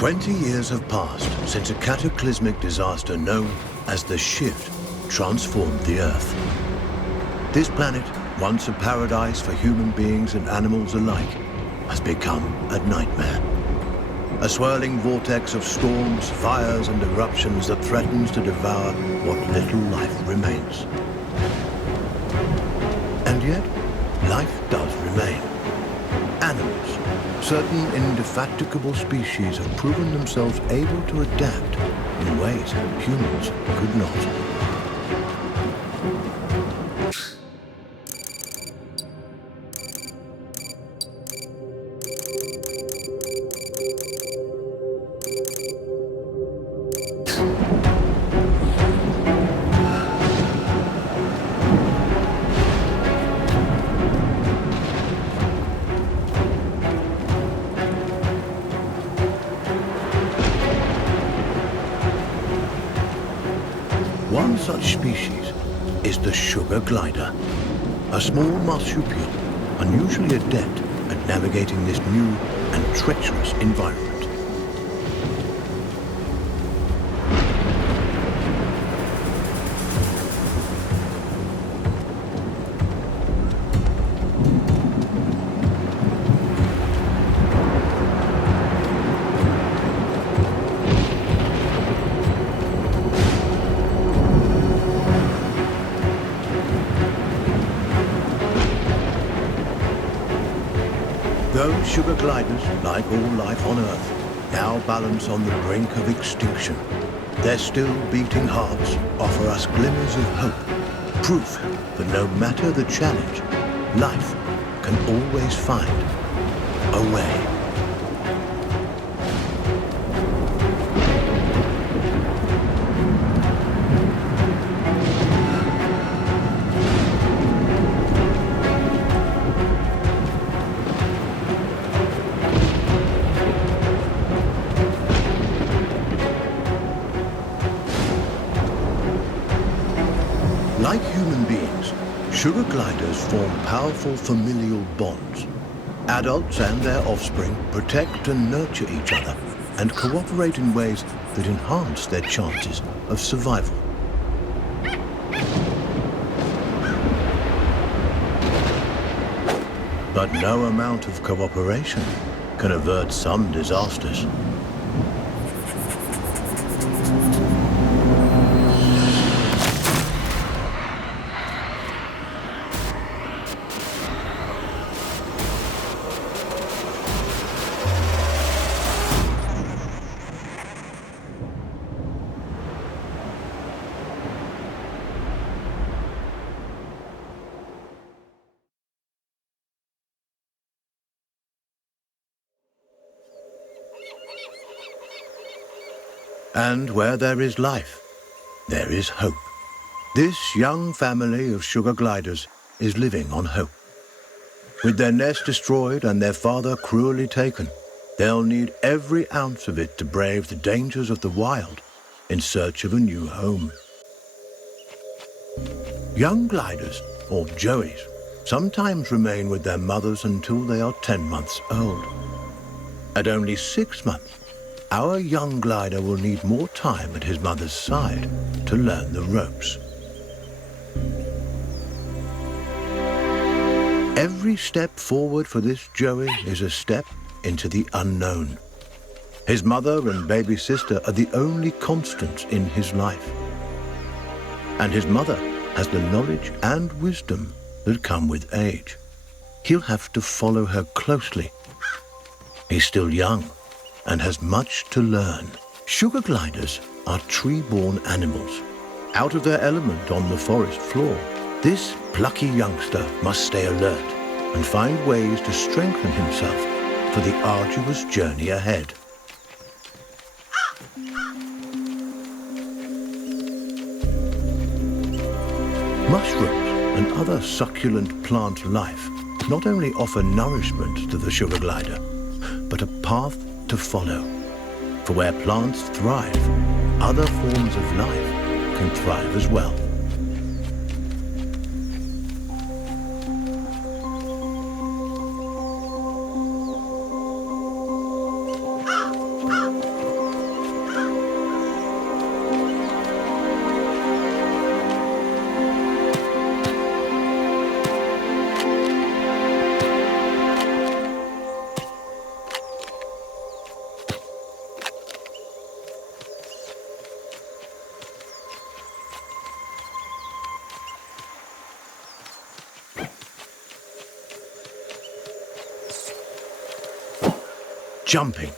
20 years have passed since a cataclysmic disaster known as the Shift transformed the Earth. This planet, once a paradise for human beings and animals alike, has become a nightmare. A swirling vortex of storms, fires, and eruptions that threatens to devour what little life remains. And yet, life does remain. Animals, certain indefatigable species have proven themselves able to adapt in ways humans could not. One such species is the sugar glider, a small marsupial unusually adept at navigating this new and treacherous environment. Those sugar gliders, like all life on Earth, now balance on the brink of extinction. Their still beating hearts offer us glimmers of hope, proof that no matter the challenge, life can always find a way. Like human beings, sugar gliders form powerful familial bonds. Adults and their offspring protect and nurture each other and cooperate in ways that enhance their chances of survival. But no amount of cooperation can avert some disasters. And where there is life, there is hope. This young family of sugar gliders is living on hope. With their nest destroyed and their father cruelly taken, they'll need every ounce of it to brave the dangers of the wild in search of a new home. Young gliders, or joeys, sometimes remain with their mothers until they are 10 months old. At only 6 months, our young glider will need more time at his mother's side to learn the ropes. Every step forward for this joey is a step into the unknown. His mother and baby sister are the only constants in his life. And his mother has the knowledge and wisdom that come with age. He'll have to follow her closely. He's still young and has much to learn. Sugar gliders are tree-born animals. Out of their element on the forest floor, this plucky youngster must stay alert and find ways to strengthen himself for the arduous journey ahead. Mushrooms and other succulent plant life not only offer nourishment to the sugar glider, but a path to follow. For where plants thrive, other forms of life can thrive as well. Jumping,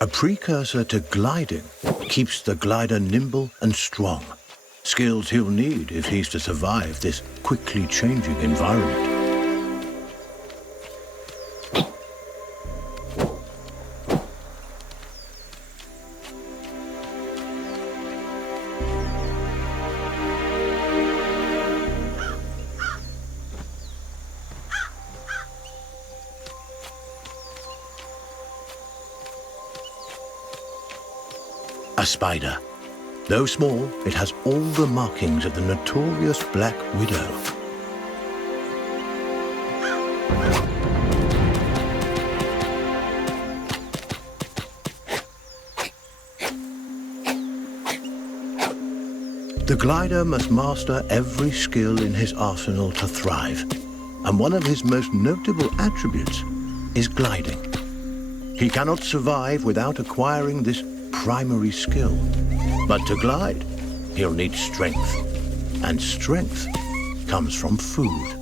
a precursor to gliding, keeps the glider nimble and strong. Skills he'll need if he's to survive this quickly changing environment. A spider. Though small, it has all the markings of the notorious Black Widow. The glider must master every skill in his arsenal to thrive, and one of his most notable attributes is gliding. He cannot survive without acquiring this primary skill. But to glide, he'll need strength, and strength comes from food.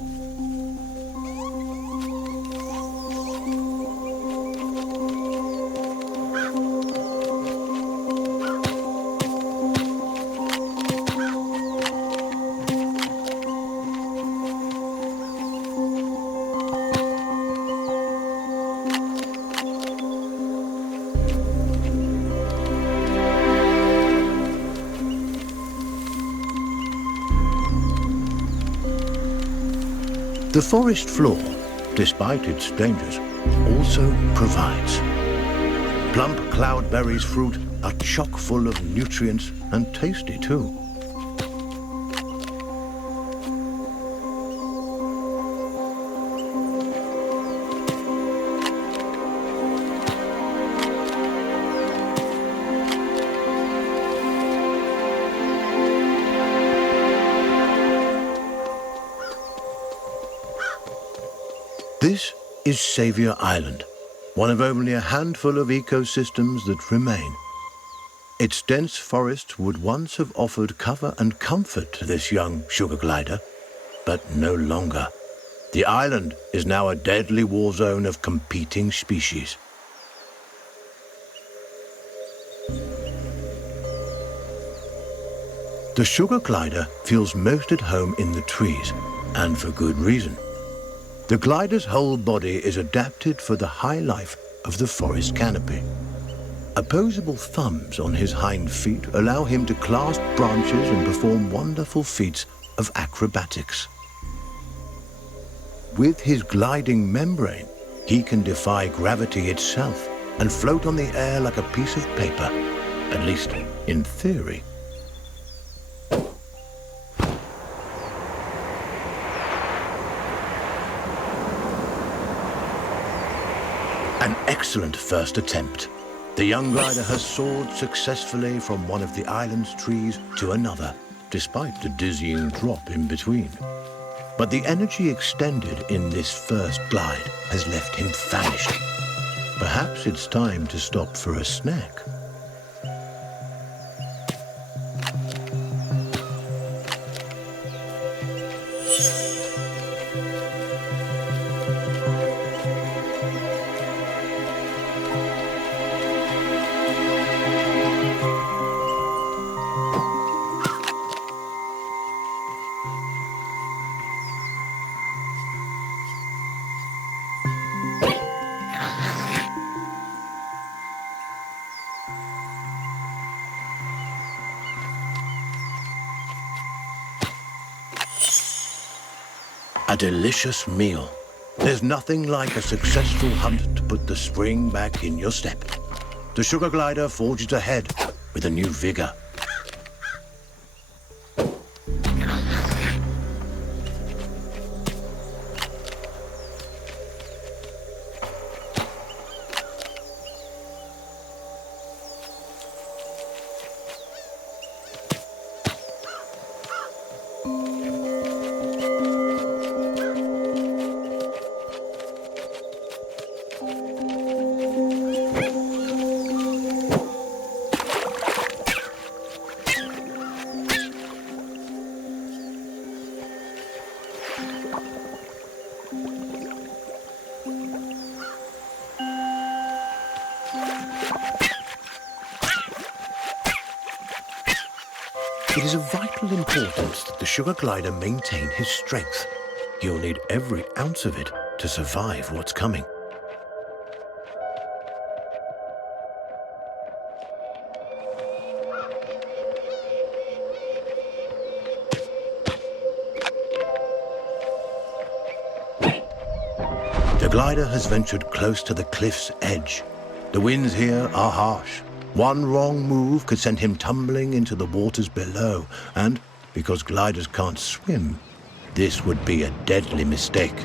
The forest floor, despite its dangers, also provides. Plump cloudberries fruit are chock full of nutrients and tasty too. This is Saviour Island, one of only a handful of ecosystems that remain. Its dense forest would once have offered cover and comfort to this young sugar glider, but no longer. The island is now a deadly war zone of competing species. The sugar glider feels most at home in the trees, and for good reason. The glider's whole body is adapted for the high life of the forest canopy. Opposable thumbs on his hind feet allow him to clasp branches and perform wonderful feats of acrobatics. With his gliding membrane, he can defy gravity itself and float on the air like a piece of paper, at least in theory. An excellent first attempt. The young glider has soared successfully from one of the island's trees to another, despite the dizzying drop in between. But the energy expended in this first glide has left him famished. Perhaps it's time to stop for a snack. delicious meal. There's nothing like a successful hunt to put the spring back in your step. The sugar glider forges ahead with a new vigor. It is of vital importance that the sugar glider maintain his strength. He'll need every ounce of it to survive what's coming. The glider has ventured close to the cliff's edge. The winds here are harsh. One wrong move could send him tumbling into the waters below, and because gliders can't swim, this would be a deadly mistake.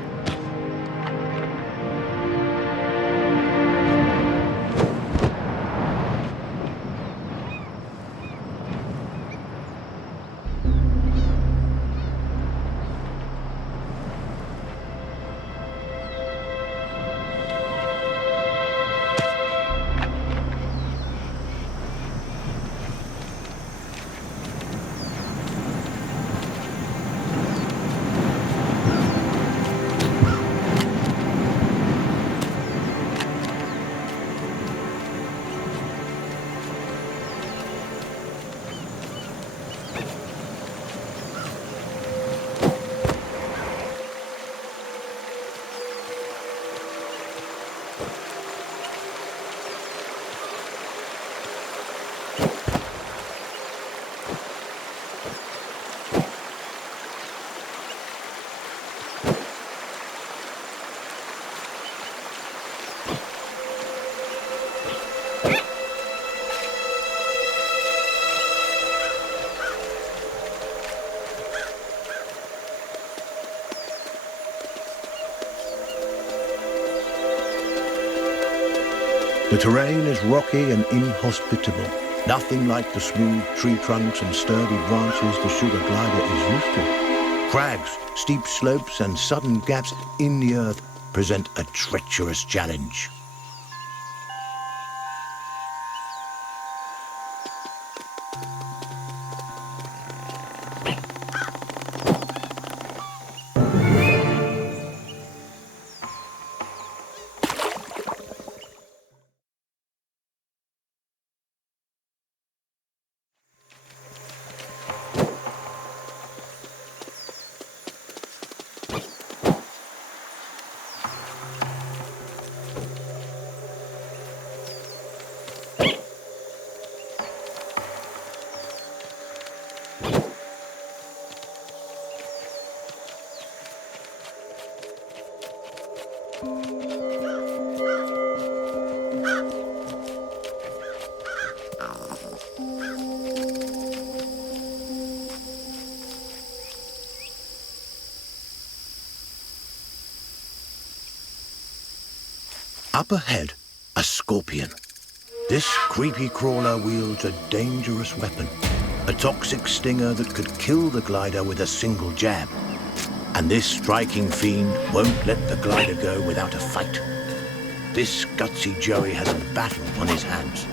The terrain is rocky and inhospitable. Nothing like the smooth tree trunks and sturdy branches the sugar glider is used to. Crags, steep slopes, and sudden gaps in the earth present a treacherous challenge. Up ahead, a scorpion. This creepy crawler wields a dangerous weapon, a toxic stinger that could kill the glider with a single jab. And this striking fiend won't let the glider go without a fight. This gutsy Joey has a battle on his hands.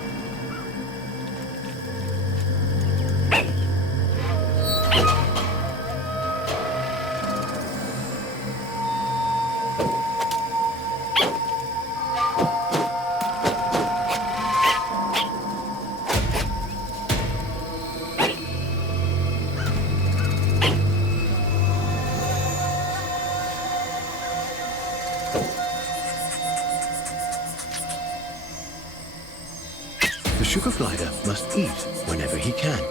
The sugar glider must eat whenever he can.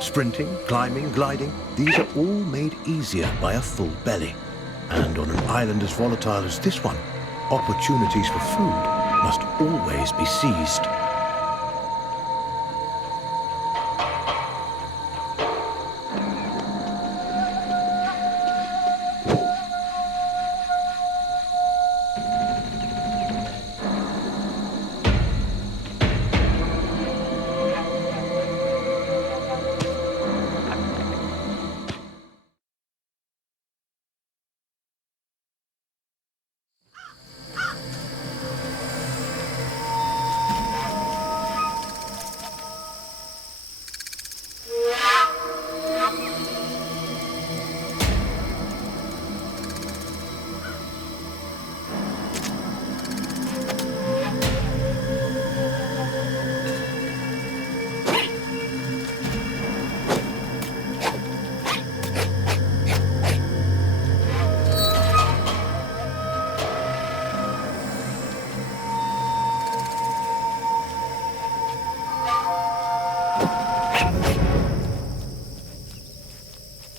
Sprinting, climbing, gliding, these are all made easier by a full belly. And on an island as volatile as this one, opportunities for food must always be seized.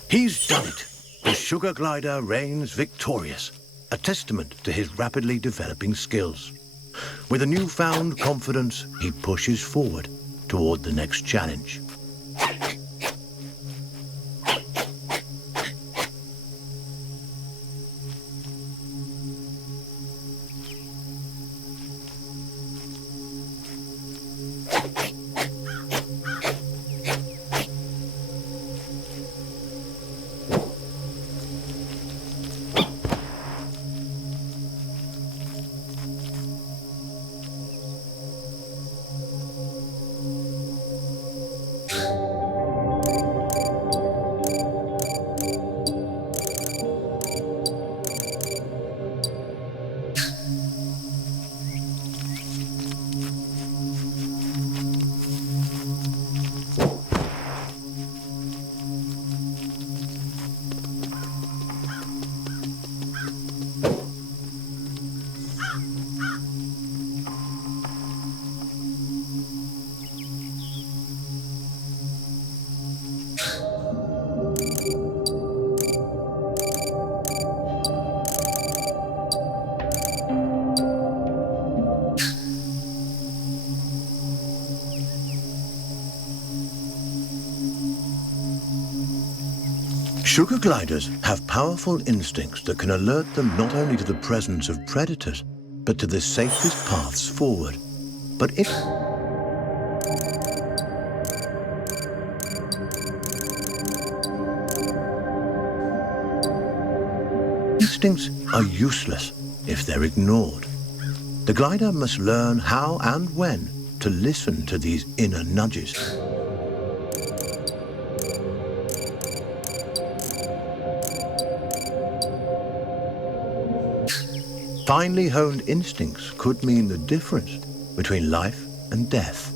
He's done it. The sugar glider reigns victorious, a testament to his rapidly developing skills. With a newfound confidence, he pushes forward toward the next challenge. Sugar gliders have powerful instincts that can alert them not only to the presence of predators, but to the safest paths forward. But if instincts are useless if they're ignored, the glider must learn how and when to listen to these inner nudges. Finely honed instincts could mean the difference between life and death.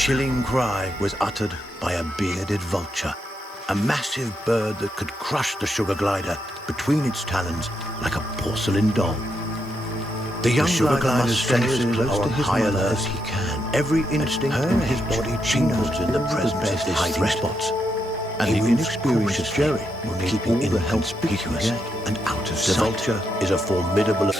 chilling cry was uttered by a bearded vulture, a massive bird that could crush the sugar glider between its talons like a porcelain doll. The young sugar glider's senses are on high alert as he can. Every instinct in his body tingles in the presence of his hiding spots. And the inexperienced Jerry will keep all the conspicuous and out of sight. The vulture is a formidable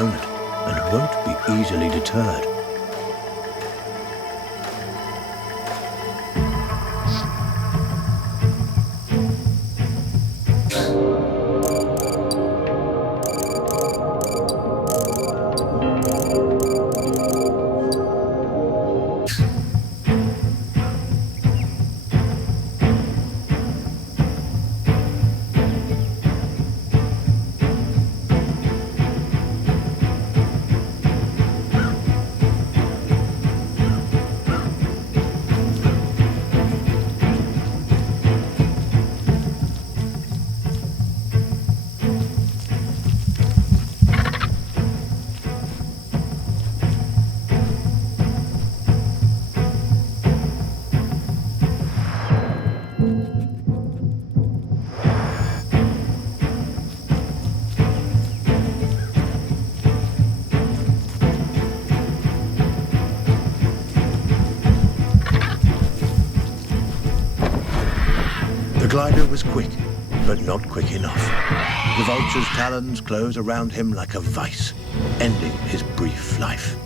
opponent and won't be easily deterred. The glider was quick, but not quick enough. The vulture's talons closed around him like a vice, ending his brief life.